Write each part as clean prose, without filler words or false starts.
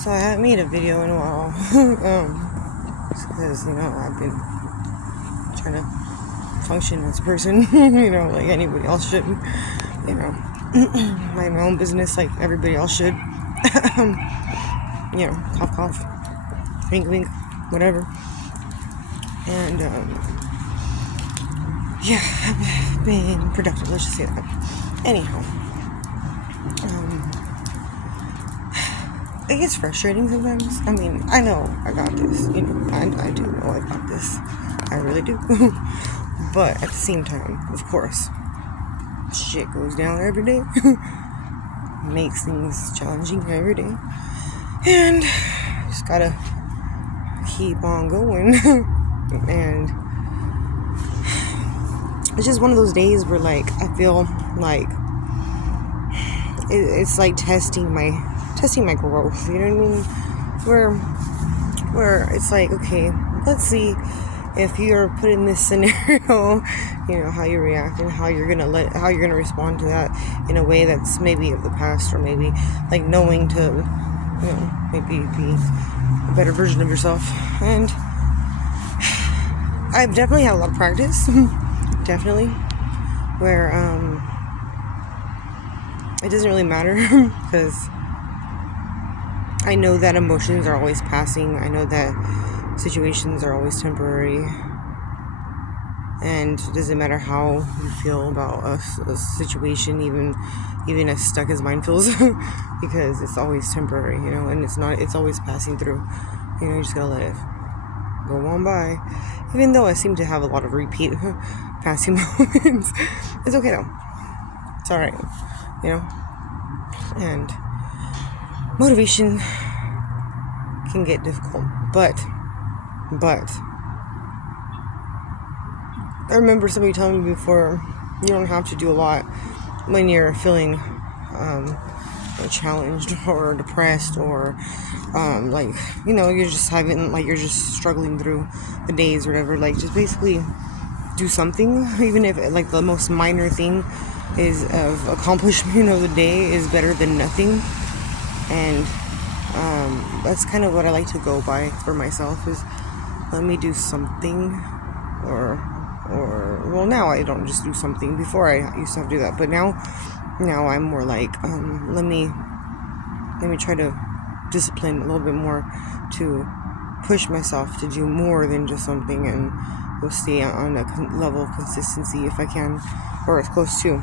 So I haven't made a video in a while, because, I've been trying to function as a person, like anybody else should, mind my own business like everybody else should, cough, cough, wink, wink, whatever. And, I've been productive, let's just say that. Anyhow, it gets frustrating sometimes. I mean, I know I got this, I do know I got this. I really do. But at the same time, of course, shit goes down every day. Makes things challenging every day. And just gotta keep on going. And it's just one of those days where, I feel like it's like testing my growth, you know what I mean? Where it's like, okay, let's see if you're put in this scenario, how you react and how you're gonna respond to that in a way that's maybe of the past, or maybe like knowing to, maybe be a better version of yourself. And I've definitely had a lot of practice, definitely, where it doesn't really matter because I know that emotions are always passing. I know that situations are always temporary. And it doesn't matter how you feel about a situation, even as stuck as mine feels, because it's always temporary, and it's always passing through. You just gotta let it go on by. Even though I seem to have a lot of repeat passing moments. It's okay though. It's alright, And motivation can get difficult, but I remember somebody telling me before, you don't have to do a lot when you're feeling challenged or depressed, or you're just you're just struggling through the days or whatever. Just basically do something, even if the most minor thing is of accomplishment of the day is better than nothing. And that's kind of what I like to go by for myself, is let me do something, or well, now I don't just do something. Before I used to have to do that, but now I'm more like, let me try to discipline a little bit more, to push myself to do more than just something, and we'll stay on a level of consistency if I can, or as close to.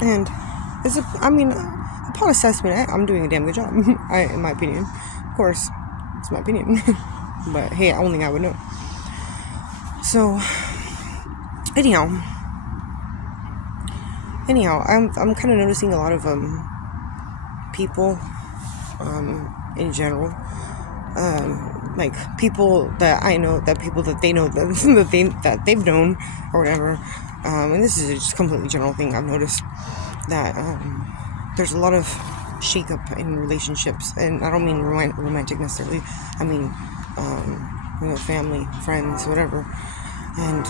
And upon assessment, I'm doing a damn good job, in my opinion. Of course, it's my opinion. But hey, only I would know. So, anyhow, I'm kind of noticing a lot of people, in general, people that I know, that people that they know, that they've known or whatever. And this is just a completely general thing. I've noticed that there's a lot of shakeup in relationships, and I don't mean romantic necessarily. I mean, family, friends, whatever. And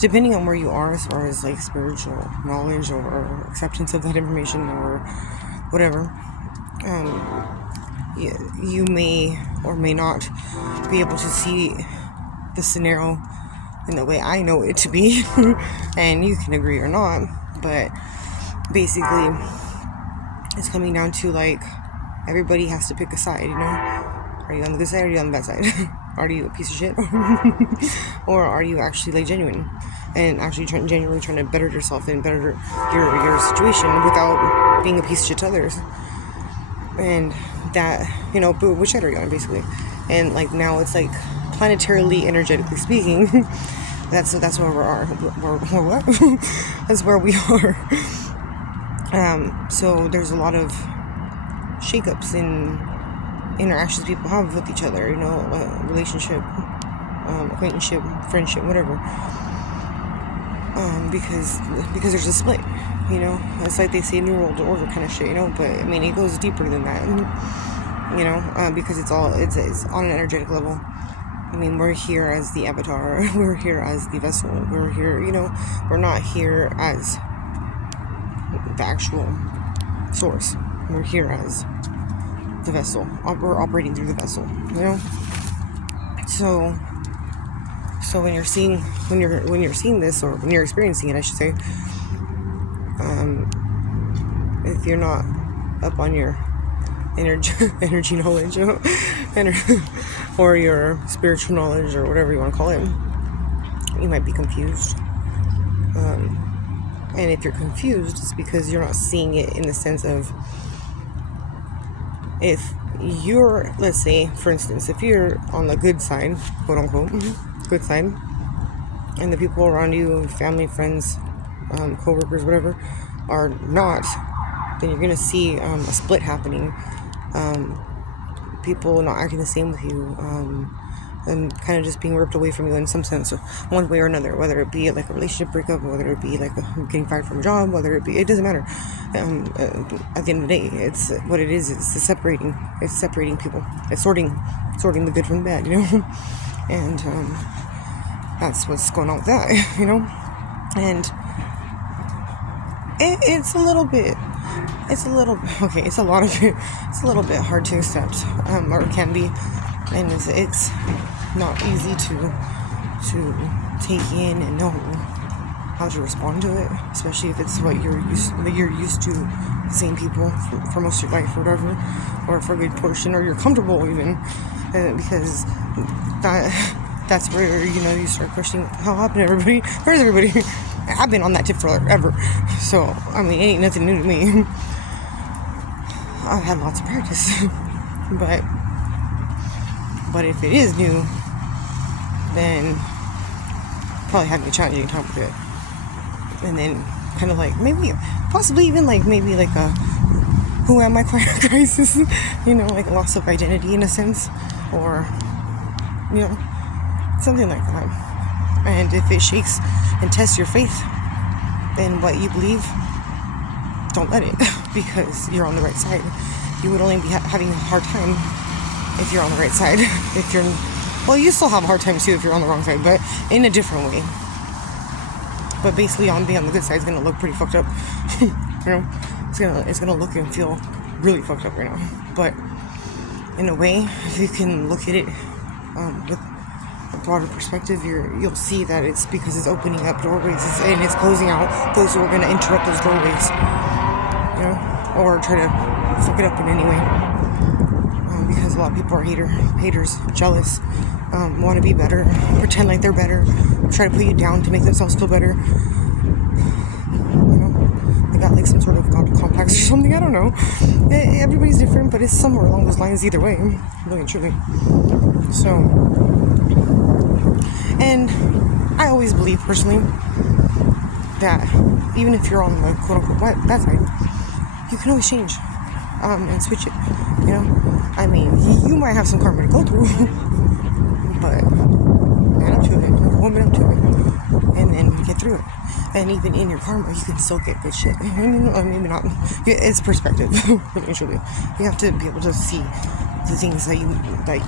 depending on where you are as far as spiritual knowledge or acceptance of that information or whatever, you may or may not be able to see the scenario in the way I know it to be. And you can agree or not, but basically it's coming down to everybody has to pick a side. Are you on the good side or are you on the bad side? Are you a piece of shit? Or are you actually genuine and actually genuinely trying to better yourself and better your situation without being a piece of shit to others? And that, but which side are you on, basically? And now it's planetarily, energetically speaking, that's where we are. We're what? That's where we are. So there's a lot of shakeups in interactions people have with each other, relationship, acquaintanceship, friendship, whatever. Because there's a split, it's like they say New World Order kind of shit, but it goes deeper than that, because it's on an energetic level. We're here as the avatar, we're here as the vessel, we're here, we're not here as the actual source. We're here as the vessel. We're operating through the vessel, you know. So when you're seeing this, or when you're experiencing it, I should say, if you're not up on your energy knowledge, or your spiritual knowledge, or whatever you want to call it, you might be confused. And if you're confused, it's because you're not seeing it in the sense of, if you're, let's say, for instance, if you're on the good side, quote unquote, good side, and the people around you, family, friends, co-workers, whatever, are not, then you're going to see a split happening. People not acting the same with you, and kind of just being ripped away from you in some sense, one way or another, whether it be like a relationship breakup, whether it be like getting fired from a job, whether it be, it doesn't matter. At the end of the day, it's what it is. It's separating people. It's sorting the good from the bad, you know. And that's what's going on with that, you know. And it's a little bit hard to accept, or it can be, and it's not easy to take in and know how to respond to it, especially if it's what you're used to, the same people for most of your life, or whatever, or for a good portion, or you're comfortable even, because that's where, you know, you start questioning, how happened to everybody? Where's everybody? I've been on that tip forever, so I mean, it ain't nothing new to me. I've had lots of practice, but if it is new, then probably having a challenging time with it, and then kind of like possibly even like a who am I crisis, you know, like a loss of identity in a sense, or, you know, something like that. And if it shakes and tests your faith in what you believe, don't let it, because you're on the right side. You would only be having a hard time if you're on the right side. You still have a hard time too if you're on the wrong side, but in a different way. But basically, being on the good side is gonna look pretty fucked up. You know, it's gonna look and feel really fucked up right now. But in a way, if you can look at it with a broader perspective, you'll see that it's because it's opening up doorways, and it's closing out those who are gonna interrupt those doorways. You know, or try to fuck it up in any way. Because a lot of people are haters, jealous, want to be better, pretend like they're better, try to put you down to make themselves feel better. You know, they got like some sort of god complex or something. I don't know. Everybody's different, but it's somewhere along those lines either way, really and truly. So, and I always believe personally that even if you're on the quote unquote bad side, you can always change and switch it, you know. I mean, you might have some karma to go through, but man up to it, woman up to it, and then get through it. And even in your karma, you can still get good shit. I mean, maybe not. It's perspective, eventually. You have to be able to see the things that you like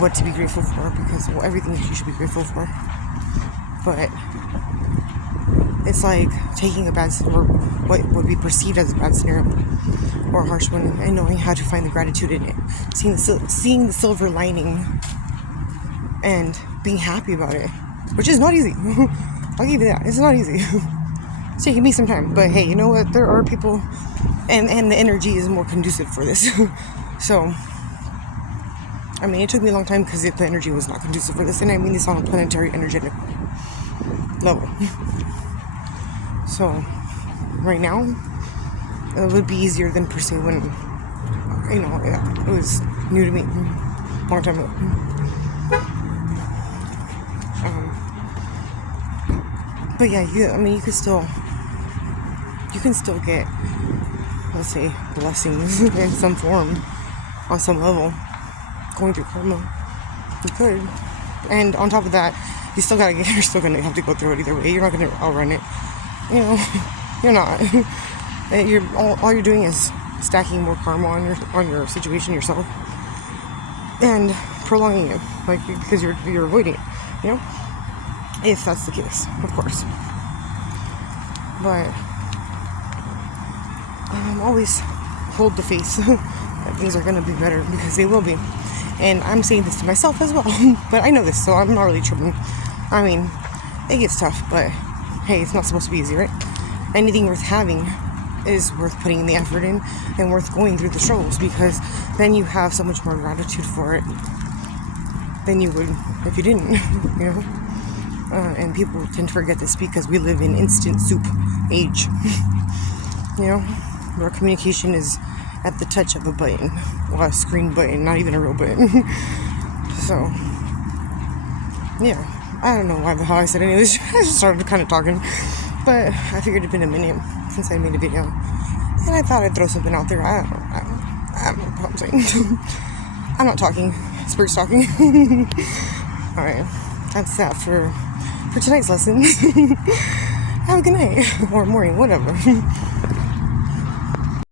what to be grateful for, because everything that you should be grateful for. But it's like taking a bad, or what would be perceived as a bad scenario, or a harsh one, and knowing how to find the gratitude in it, seeing the silver lining, and being happy about it, which is not easy. I'll give you that. It's not easy. It's taking me some time, but hey, you know what? There are people, and the energy is more conducive for this. So, I mean, it took me a long time because the energy was not conducive for this, and I mean this on a planetary energetic level. So, right now, it would be easier than per se when, you know, it was new to me a long time ago. But yeah, you can still get, let's say, blessings in some form, on some level, going through karma. You could. And on top of that, you're still gonna have to go through it either way. You're not gonna outrun it. You know, you're not. All you're doing is stacking more karma on your situation yourself, and prolonging it, like, because you're avoiding it, you know, if that's the case, of course. But always hold the faith that things are gonna be better, because they will be. And I'm saying this to myself as well, but I know this, so I'm not really tripping. I mean, it gets tough, but hey, it's not supposed to be easy, right? Anything worth having is worth putting the effort in and worth going through the struggles, because then you have so much more gratitude for it than you would if you didn't, you know? And people tend to forget this because we live in instant soup age, you know, where communication is at the touch of a button, well, a screen button, not even a real button. So, yeah, I don't know how I said any of this. I just started kind of talking, but I figured it'd been a minute since I made a video, and I thought I'd throw something out there. I don't know what I'm saying. I'm not talking, Spirit's talking. Alright, that's that for tonight's lesson. Have a good night, or morning, whatever.